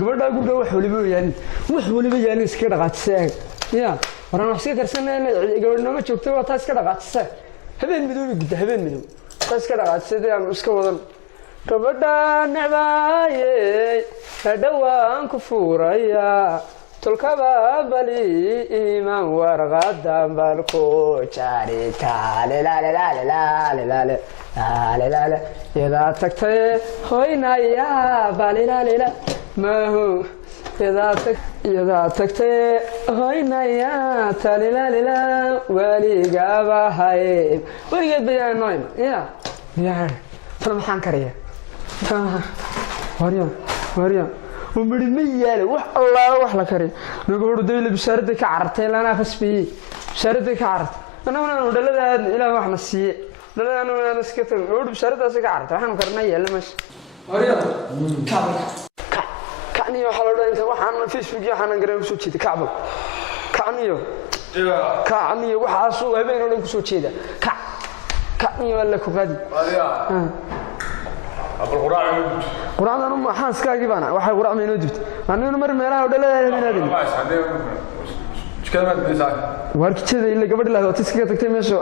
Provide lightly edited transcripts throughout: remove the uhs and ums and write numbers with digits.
gabadha guriga wax waliba yaani iska dhaqaajisay ya waran wax iska karsanayna gabadhna ma joogto waa taas iska dhaqaajisay habeen midow taas iska dhaqaajisay aan iska wadan gabadha nabaaye dhawaan ku fuuraya tolkaba bali iman warqada balko jarita la yada tagtay hoynaya balila maahu yada tagtay hoynaya talila waligaba hay waligeed bayaan nooyn ya tan maxaan kariya wariya ومري ميال وح الله وح لكري نقول ديل بشرد كعرتين لنا خسبي شرد كعرت أنا ودلنا إلى واحد نسي دلنا أنا نسكت نقول بشرد أسي كعرت إحنا كرنا يلا مش أريد كعني وحلو أنت وحنا فيسبوك يا حنا نقرأ وسوتشي كعبل كعني وحاسو هبين ولا وسوتشي ده كعني ولا كوكادي قرآن أنا ما حاس كاجبانا واحد قرآن من وجبت أنا نمر ميرا ولا من هذا وارك كذا اللي قبل له تسكت تكتم إيش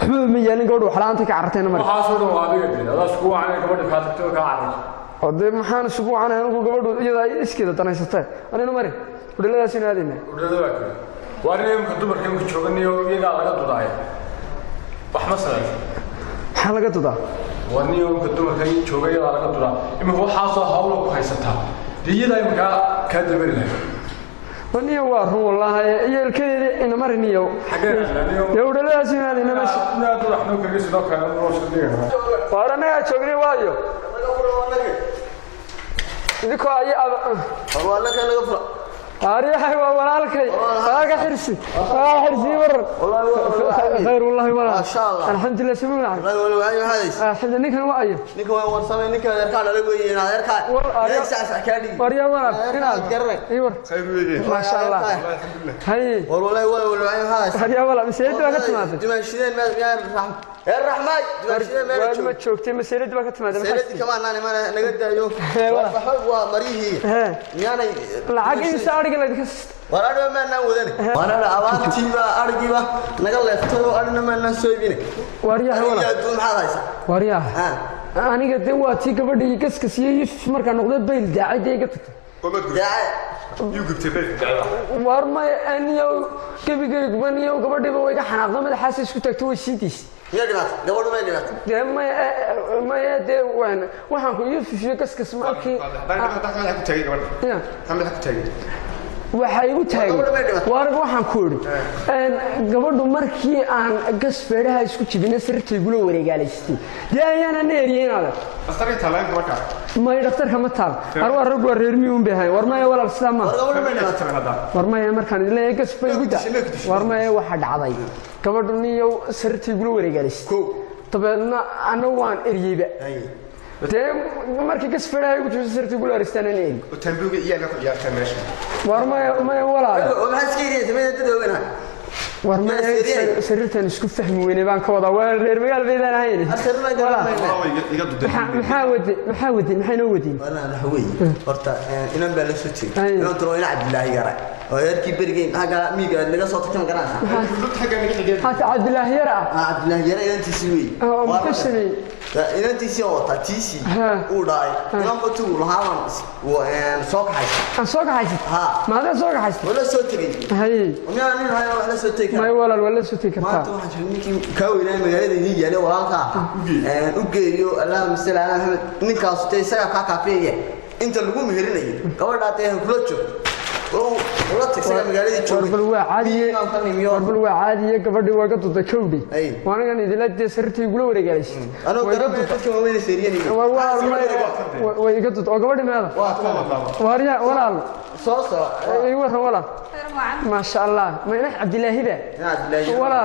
حبوب ميالين قولوا حلانتك عرتين مر حاصلوا هذا هذا أسبوع أنا قبل كاتبته كعرض هذا محان أسبوع أنا قبل إذا إيش كذا ترى ستة أنا نمر ولا سين هذين ولا وارني كنت مركب كشوفني ويجا على قطعة أحمد سلام حلقة قطعة واني يوم كنت مركي شوقي على قطرة إما هو حاصل حوله وخيستها دي دايما كادر بينه واني هو والله الكذا إن مرني يو يود لازم هذا نمش لا تروح نوكل يسوع كان نروح شديه وارنا شغلي وايو ذيك أي والله كان غفر أريح وولالكي هذا حرسي ور خير والله ولا ما شاء الله الحمد لله سمعنا والله أيوه هذا الحمد لله نكنا وأيه نكوا ورسمي نكوا يركع على لقوي يركع والله ساعة كذي وريا ولا هنا كرر أيوه ما شاء الله هاي والله والله أيوه هذا هريا ولا مسيرة وقت ما تدري دمشقين ما يا الرحمن دمشقين ما تشوف ما تشوف مسيرة وقت ما مسيرة كمان أنا ما نقدر اليوم وحب ومريه يعني العقل سارق لك وأنا ما نودني وأنا أوان تيبا أرجيبا نقول لفترو أنا ما نسويبينك وريا ولا يدوم هذا وريا أنا قد واتي كبدي كسكسي مركا نقطة بيل داعي ديك داعي يوجب تبرد داعي وارما أنيو كبي كبنيو كبدي بويك حناقة ما الحاسس كتكتو الشيتيس يا جماعة دور ما جماعة ده ما يدي وين كويس في كسكس ماكي waxay u taagay waxaan ku iri gabadhu markii aan gasbeeraha isku jibinay sirtii gula wareegaalaystay ayana neeriyeenada astarka talaan gabadha ma dhaqtarka ma taal arwa rag waa reer miyuun baahay warmaya walaal islaama warmaya markaan ilaa gasbay guda warmaya waxa dhacday gabadhu niyow sirtii gula wareegaalaystay tabeena ana waan eriyayba markii gasbeeraha ugu jibisay sirtii gula wareegaalaystay وتنبوغ إيانا يا كماش ما ولا وما سكيري تمين تدوبنا ورما سريرتان isku fahmi weynay baan ka wada waa reer magaal beedaan ahayn maxaa noo wadin wala hawi horta inaan baa la soo jeeday inaan tiro ina Cabdilaahi yara oo yarkii berigeen haga miiga naga soo tagtay garanaysa hata Cabdilaahi yara Cabdilaahi yara inantiisi weey waa kashay inantiisi oo ta tiisi uu dhaay inaan ku tuu lahaan soo kaxaysid ha maada soo kaxaysid wala soo tagay hay ونحن هاي ولا سوتي ما ولا سوتي كرتا ما توحش منك كاوينا مغالده هي يالي walaalka ugeeyo Allah misal ana Ahmed ninkaas isaga ka kafeeye inta lagu meherinayo gabadha ay kula joogto wala tigsaga magaalada joogto bal waa caadiye gabadhi waa ka dudda kowdi waana idilada sirtii gula wareegaysay ana gabadha dadka waaweyn seeriyeen way iga dud oo gabadhi meeda wariya walaal soo ay war walaal ما شاء الله ما ينح عبد الله هبه ولا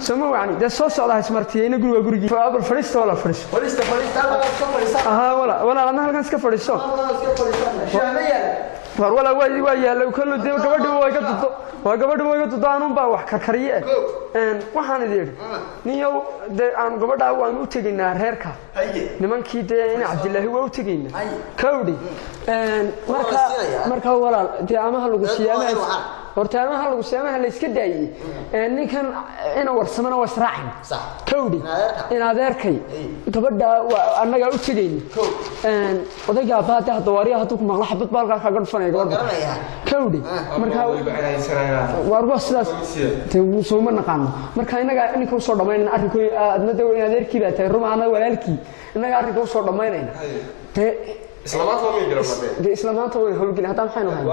سمو يعني ده سو سوده اسمرتينا غريغي فابل فريست ولا فريست ولا انا halkan iska fadhiiso ولا way yaalo kullu dib gabadhu way ka dudo waa gabadha wayga tudaanun baa wax karkariye waxaan idin niyow de aan gabadha waan u tegaynaa reerka nimankii de in Cabdilaahi waa u tegaynaa kawdi marka walaal de amaha lagu siyaamay horta amaha lagu siyaamay la iska daayay ninkan ina warsamana waa israacin kawdi in adeerkay gabadha annaga u tegaynaa odayga baada dawaariyaha haduu ku maqla xabad baalka ka gadfanay gabadha kawdi marka warba sidaas uu soo ma naqaan marka inaga inka soo dhameeyna arinku adnada in adeerkii baa tahay rumaana walaalkii inaga arinku soo dhameeyna islaamaanta ma jiraa de islaamaanta way hawlgelin hadda maxay nahay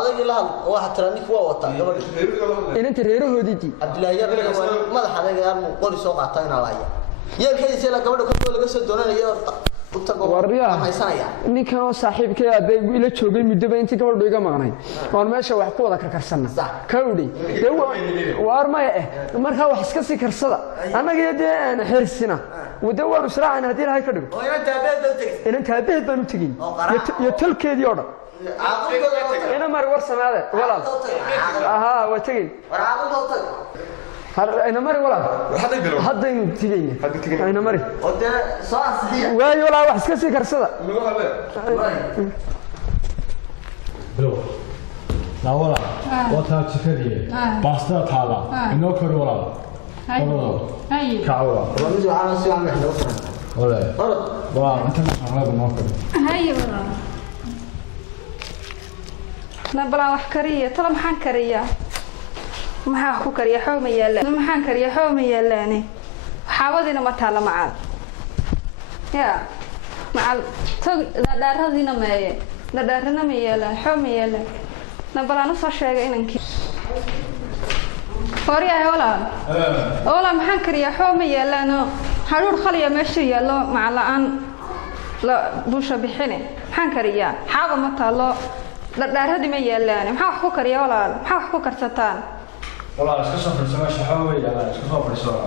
odayga la waxa tiranik waa wata gabadha inta reerahoodii Cabdilaahi yarna madaxa adaga qori soo qaatay inaa laaya yeelkeedii la gabadha ka laga soo doonanayo ninkan oo saaxiibkay aday ila joogay muddo intii gabadhu iga maqnay waan meesha wax ku wada karkarsana kawdi waar ma marka wax iska si karsada anaga yadeen xirsina wada waan israacana hadii ilaahay ka dhigo inaan taabeed baan u tagin iyo talkeedii oo dhan ina mar war samaade walaal aha waa tagin أنا مري ولا حد ينتجيني أنا مري ويا ولا واحد كسي كرسدة لا ولا وتها تكذي باستا تالا إنه كر ولا كعوة ولا أنت ما بنوكل هاي ولا نبلا وحكرية طلع محن كرية maxaa ku kariya xooma yeelaan maxaan kariya xooma yeelaani xawadina ma taala macal ya macal tag daaradina meeye daarana ma yeelaan xooma yeelaan nabalana soo sheegay inankii horiyahay wala maxaan kariya xooma yeelaano haruur khaliya meesha yeelo macalaan la busha bixine maxaan kariya xaaba ma taalo daaradii ma yeelaan maxaa ku kariya wala maxaa ku karsataan والله اسكو فرسنا شحوي يلا اسكو فرسنا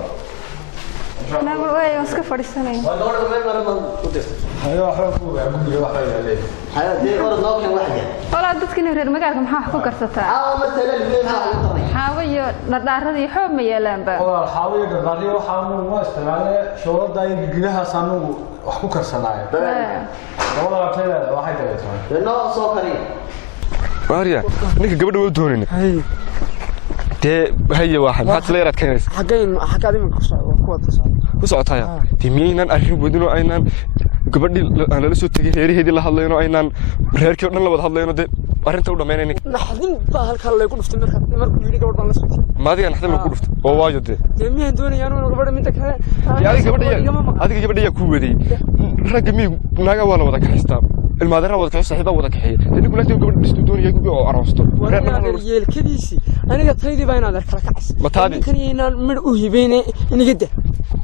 انا وين اسكو فرسنا ايوه حرفو اقول لي واحد عليه هذا دي ورد نوكن واحده والله dadkina reer magaalka maxaa ku karsataa مثلا leeyahay xaawiyo dhardaaradii xoob ma yeelaanba والله xaawiyo dhardaaradii waxa uu isticmaalay shoolada ay gidaha sanugu wax ku karsanaayo والله tayada waxay tahay noo soo kariyo maariya ninka gabadha way doonayna هي واحد هات لي رات كنيس حقين حقادي من ku socotaya timiinan arrin wadino aynaan gabadhii aan la soo tagay reerihii la hadlayno aynaan reerkii dhan la wada hadlayno de arrinta u dhameynayna naxdin baa halka la ku dhuftay markuu yiri gabadh baan la soo tagay maadiga naxdin la ku dhuftay oo waayo de miyaan doonayaan inuu gabadha mid kale adiga gabadha ku waday rag mi naga wala wada kaxista المادرة وضع صاحبها وضع كحية لأنه كل يوم قبل الاستوديو يجوا أو عروسته. يل كديسي أنا قلت هيدي بين هذا الكلاكس. متابع. كان ينال مرؤه بيني إني جدا.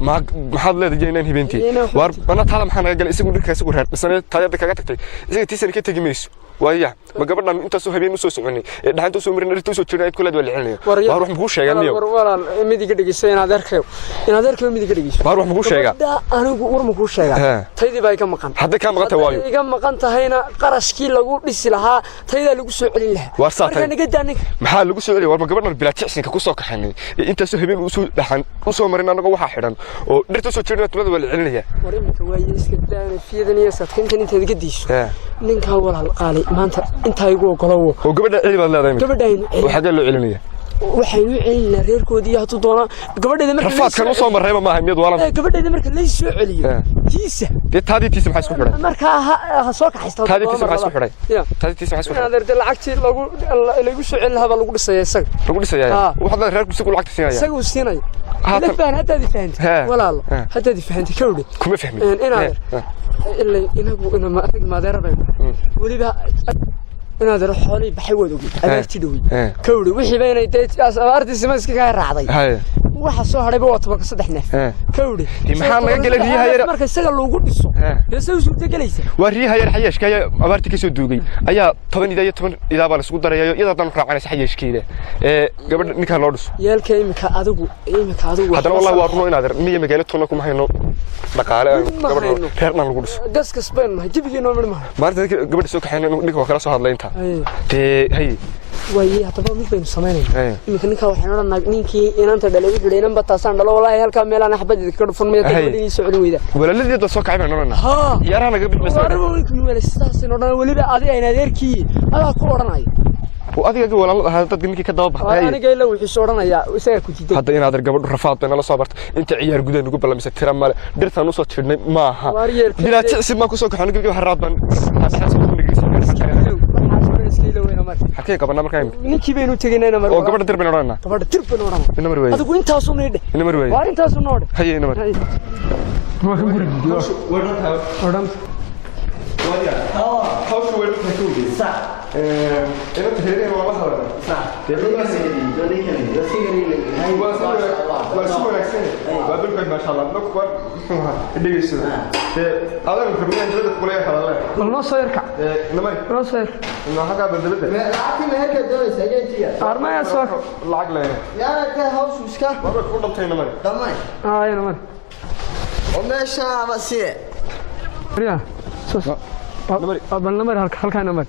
ما حد لا تجينا هي بنتي. وأنا طالع محنا قال يسوي لك يسوي هاد بس أنا طالع بك قاعد تكتي. إذا تيسر كي تجي ميس. وياه ما قبلنا أنت سو هبين مسوس عني. ده أنت سو مرينا رتوس وتشينا كل دول العليا. وأروح مبوش يا جميل. ولا مدي كده جيسين هذا الخيو. إن هذا الخيو مدي كده جيس. وأروح مبوش يا. أنا أقول مبوش يا. هيدي باي كم مكان. حد كم مكان توايو. كم مكان تهينا qarashkii lagu dhisi lahaa tayada lagu soo celin lahaa marka naga daanay maxaa lagu soo celiyay war gabadhan bilaatixsinka ku soo kaxanay inta soo habeen u soo dhaxan u soo marin anaga waxa xidhan oo dhirta soo jeedina tumada wala celinaya war imika way iska daanay fiidan iyo sadkinta inta iga diisho ninka walaal qaalay maanta inta igu ogolow oo gabadha cili baad leedahay gabadhan waxa loo celinaya waxaynu celinaa reerkoodii haduu doona gabadheeda marka rafaadkan u soo marayba ma ahayd walaal gabadheeda marka la soo celiyo tiisa taadiitiisa maxay isku xidhay marka ha soo kaxaysto taadiitiisa maxay isku xidhay taadiitiisa maxay isku xidhay adeer lacagtii lagu soo celin lahaa lagu dhisay isaga lagu dhisay waxa reerku si ku lacagta siinaya isaga uu siinay لا فهم هذا فهمت ولا لا هذا فهمت كودي كم فهمت أنا اللي أنا ما دربنا ولي بها أنا درب حالي بحوده أنا تدوي كودي وحي بين يديت أرتي سمسك كاي راعي waxa soo haray waa tobanka saddexna kawdi maxaa laga galay riyaha yar marka isaga loogu dhiso isoo suurta galaysa waa riyaha yar xayeeshka abaarti ka soo duugay ayaa 10 iyo 10 ilaa baa la isku darayo iyada dan raacanaysa xayeeshkeeda gabadha ninka loo dhiso yeelka imika adigu hadana wallahi waa runo inaad miya magaalo toona kuma hayno dhaqaale gabadha reerna lagu dhiso gaskas baan ma jibigeeno ma maarta gabadha soo kaxayna ninka kala soo hadlaynta hay وياه طبعا مش بين سمينين إيه. يمكن كان waxaan oranaa ninkii inanta dhalay xidheeynaan ba taasaan dhalo walaahi halka meel aan xabad ka dhufan meeyo kadib socod weeyda walaaladii soo kacay baan oranaa ha yaraha naga bixi war wiilkii wala sidaas inoo waliba adiga in adeerkii adaa ku oranay oo adiga walaal ahaa dad ninkii ka daba baxay aniga ilaa wixii soo oranaya isaga ku jiiday hadda in aad gabadh rafaad bay nala soo bartay inta ciyaar gudaha ugu balamisay tira male dhirtaan u soo tirnay ma aha dilaa si ma ku soo kaxan gabadh haraad baan asaas ku nageysan حكي قبل نمر كاين نيكي بينو تجينا نمر او قبل درب نورنا قبل درب نورنا نمر وين ادو انت اسو نيد نمر وين وار انت اسو نود هي نمر ما كان غوري ودم واديا هاوش وين تكودي صح انا تهري والله هذا صح تبغى هاي واسمه اكسن بابل ما شاء الله نكبر ديس هذا من كبير جدا كليه حلال والله صيركع نمر والله صير ما حاجه بدلته لعبتي ما هيك دولة سجنتي ارما يا سوق العقل يا رك هاوس مسكا ما بكون ضبطين نمر دماي يا نمر وماشي بس ريا سوس نمر بل نمر halka نمر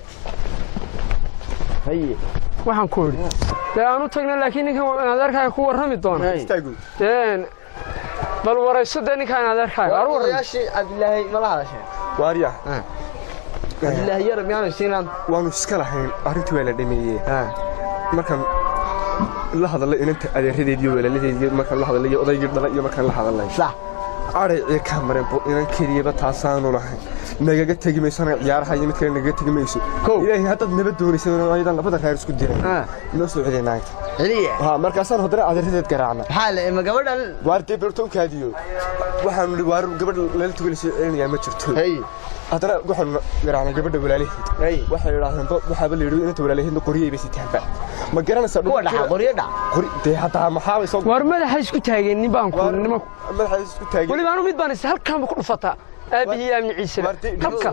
هي waxaan ku yiri aanu tagnaa laakiin ninkan adeerkaaga ku warrami doona istaagu bal wareysada ninkan adeerkaaga ar warrami يا شي عبد الله ما لها شيء waariya عبد الله يرب يعني سينان waanu iska lahayn arintii waa la dhameeyay markan la hadalay inta adeeradeedii walaaladeedii markan la hadalay odaygii dhalay iyo markan la hadalay صح aray kamareen buu inaan kaliya taasaanu lahayn nagaga tagi meesana ciyaaraha iyo mid kale nagaga tagi meesho ilaahay hadda nabad doonaysan aydan labada reer isku diray inoo soo celinay عليا ha markaasaan hadana adeeradeed garaacna حال ما قبل waartay bartoon kaadiyo waxaan waar gabadh la tuulisay celinaya ma jirto هي hadana waxaan garaacna gabadha walaalaheed waxay yiraahdeen waxa la yiraahdo inta walaalaheed qoriyay bay sitaan ma garanaysa qoriyada qori de hada maxaa soo war madaxa isku taageen nin baan ku nimo madaxa isku taageen waliba aanu mid baan is halkan ku dhufataa aabihii amni ciise halka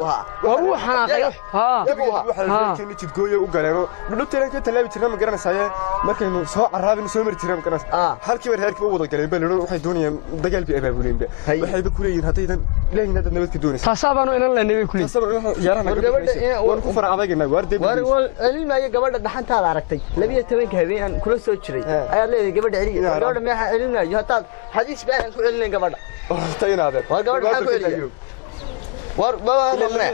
war uu xanaaqay waxa jidgooyo u galeeno dhulteeran ka talaabi jirna ma garanaysaa markaynu soo caraabin soo mari jirna ma garanaysaa halkii reerkii u wada galeen bal waxay doonayaan dagaal bi abaabuleen waxay ba kuleeyeen hadaydan ilaahay nada nabad ka doonaysaa taasaabanu inaan la nabad kuleeyay taasaabanu yaarana waan ku fara adagna waarday war ilmaaya gabadha dhaxantaada aragtay 12 habeen kula soo jiray ayaa leeyahay gabadha celiya gabadha ma celinaayo hataa xadiis baan ku celinay gabadha taynaade war gabadha ku celiya war baba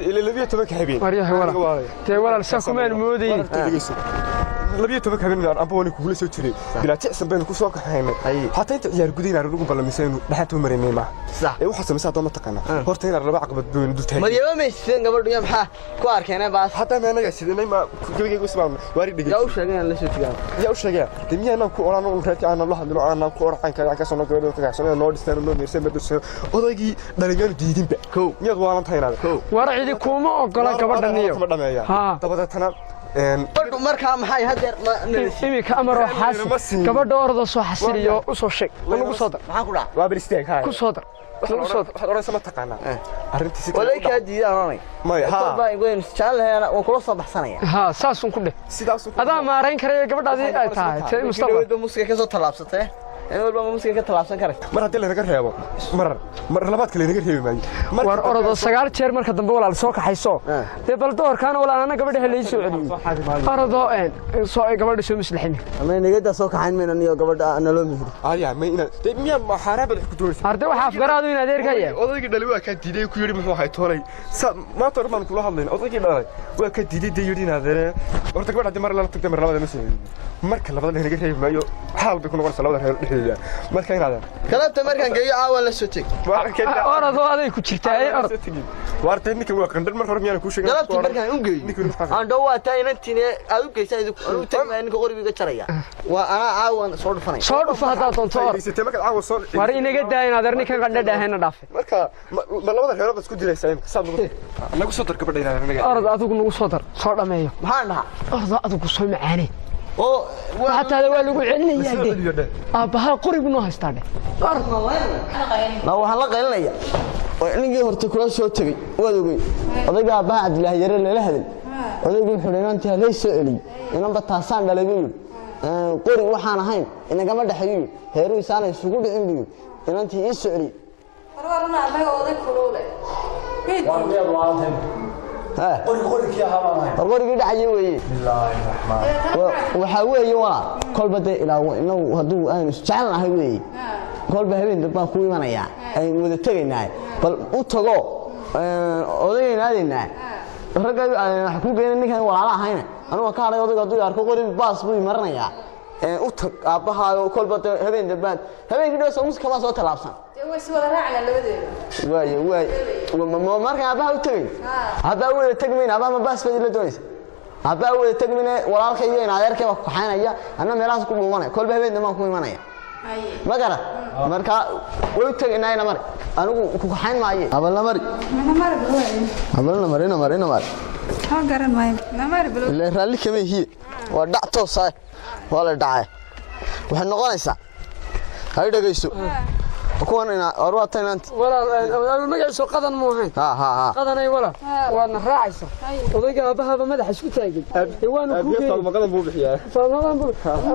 إلى لبية تبك حبين. وريها ولا. تقول الساكم أنا مودي. لبية تبك حبين أبواني كقول سوي تري. بلا تحسن بين كوساك حين. حتى أنت يا رجودين على رجوم بلا مسين لحتى مريني معه. صح. وحسن مساعد ما تقنا. هرتين على ربع قبل دون دوتين. ما اليوم يسين قبل يوم حا كوار كنا بس. حتى ما أنا قاعد ما كل شيء اسمه وارد دقيقة. يا وش جاي أنا ليش تجاه. يا وش جاي. تمي أنا كورا أنا ونرجع أنا الله دلو أنا كورا عن كذا كسرنا كذا كذا كسرنا نورد ستان نورد يرسل بدوس. هذا يجي درجان جديدين بقى. كو. يا دوالن تاين هذا. كو. warcidi kuma ogola gabadha niyo ha tabadana bardu markaa maxay hadeer imi ka amaro xaas gabadha orada soo xasiliyo u soo sheeg lagu soo dar maxaa ku dhac waa bilisteeg ha ku soo dar lagu soo dar waxa oran sama taqaana arintii si walay ka diidaanay ma ha baa igoyn jaalleena oo kula soo baxsanaya ha saasun ku dheh sidaas adaa maareyn karay gabadhaadii ay tahay tay mustaqbalka musiga ka soo talaabsatay in walba musiga ka talaabsan karay mar hadii la naga reebo mar labaad kale naga reebi maayo war orado 9 jeer marka dambe walaal soo kaxayso ee bal doorkaan walaal ana gabadha helay soo celiyo orado soo ay gabadha soo mislaxin ama nigada soo kaxayn meena iyo gabadha ana loo mihir ayaa ma ina miya ma xaraabad ku dooraysa arday waxa afgaraadu in adeerkaya odaygii dhalay waa ka diiday ku yiri muxuu hay toolay ma torman kula hadlayn odaygii dhalay waa ka diiday yiri inaadere horta gabadha mar la tagtay mar labada ma soo marka labada naga reebi maayo xaal bay ku noqonaysaa labada reer marka inaad kalabta markan geeyo aawan la soo tag orado aday ku jirtaa orad waartay ninka waa qandar mar hore miyaan ku sheegay kalabta markan u geeyo aan dhawaatay inantiin aad u geysay u tagmay ninka qoriga jaraya waa ana aawan soo dhufanay soo dhufa hadaa doonto isitee marka aawan soo war inaga daayeen adeer ninkan qandha dhaahayna dhaafay marka labada reer isku dilaysaa saad nagu soo dar gabadha inaad naga orad adigu nagu soo dar soo dhameeyo maxaan dhaha orad adigu soo macaanay oo حتى هذا waa lagu celinayaa aabaha qorigu noo haystaa la waxa la qeynaya oo inagii horta kula soo tagay waad ogay odayga aabaha Cabdilaahi yare la hadal odaygu wuxuu dhinaantii halay soo eliyay inanba taasaan dhalayo qori waxaan ahayn inagama dhaxayo heeru isaanay isugu dhicin biyo inantii ii soo eliyay warwarna abaga oday kulule waa miyad waantan ها قولك يا هبا qorqorigii dhacay weeye bismillaahi rahmaan waxa weeye waa kolba de ilaa inuu haduu aan jecelahay weeye kolba habeen dad baan ku imanaya ay wada tagaynaa bal u tago odaynaadina raga wax ku geeyay ninkan walaal ahayna anigu ka haray odayga haduu arko qorin baas buu maranaya u tag aabaha kolba habeen dad habeenkii dhow soo kama soo talaabsan way wada raacna labadeeda way marka aabaha u tagay aabaha wada tagmayna aabaha baas bay la doonaysa aabaha wada tagmayna walaalkayga in adeerkay wax ku xaynaya anna meelahaas ku dhuumanay kolba habeen dad ku imanaya ma gara marka way tagaynaa mar anigu ku xayn maayo abal mari ha garan maayo namar bilo ilaa raalli kama hiye waa dhac toosay waa la dhacay waxay noqonaysaa hay dhageyso kuwan ina arwaata inanti walaal magaciisu qadan mu ahayn ha qadanay walaal waana raacaysa odayga aabahaba madaxa isku taagay waana ku geeyay maqadan buu bixiyaa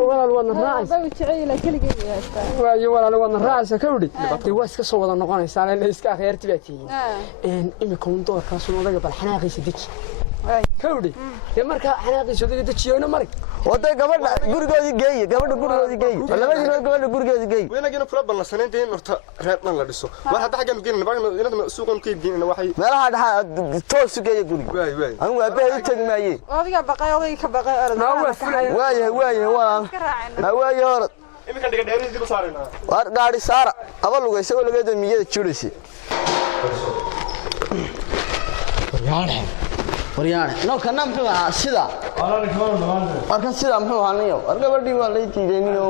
walaal waana raacaysa baa jecel kaligeed yaasta waayo walaal waana raacaysa ka wadi waa iska soo wada noqonaysaa la iska akhiirti baa tihiin imika un doorkaas odayga bal xanaaqaysa diji كودي يا مركا حناقي سودي دجيونا مرك ودا gabadha gurigoodii geey gabadha gurigoodii geey laba jiro gabadha gurigoodii geey weena gina fula ballan saneeyeen horta reer dhan la dhiso war hadda xagan geeyna baqna inada suuqan ka geeyna waxay meelaha dhaxa toos geey guriga waay anigu aabay u tagmaayay odayga baqay odayga ka baqay orad waay waaye orad imika dhiga dheeriis dib u saarayna war gaari saara aba lugay isagoo laga damiyada jurisi waryaane no kana muxuu ahaa sida warkan sida muxuu ahaa niyo war gabadhii waa la tiideeniyo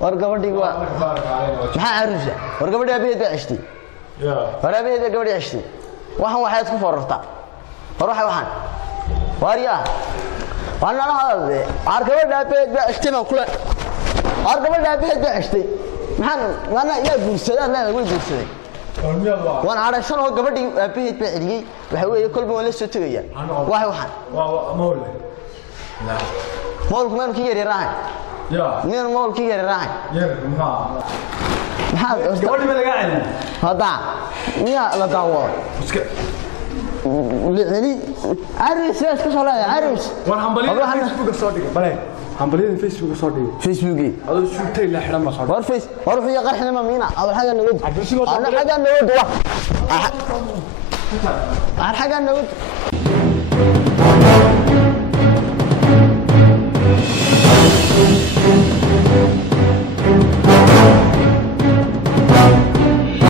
war gabadhii waa maxaa arusha war gabadhii abeeda cishti war abeeda gabadhii cishti waxaad ku forarta war waxaan waryaa waxaan la hadalay war gabadhii abeeda cishti ma kula war gabadhii abeeda cishti maxaan yaa guursaday la way guursaday وانا عارفان هو gabadhii aabaheed baa celiyay waxa weeye kolba wala soo tagaya waxaan moolku ma kii yaray meel moolkii yaray gabadhii ma laga celin hada miya la daawo لعلي عرس يا اسكو صلاة عرس والحنبلية فيسبوك صادق بلاي حنبلية فيسبوك صادق فيسبوكي هذا شو تي لا حرام صادق ورفيس وروح يا قرح لما مينا اول حاجه نود انا حاجه نود انا حاجه نود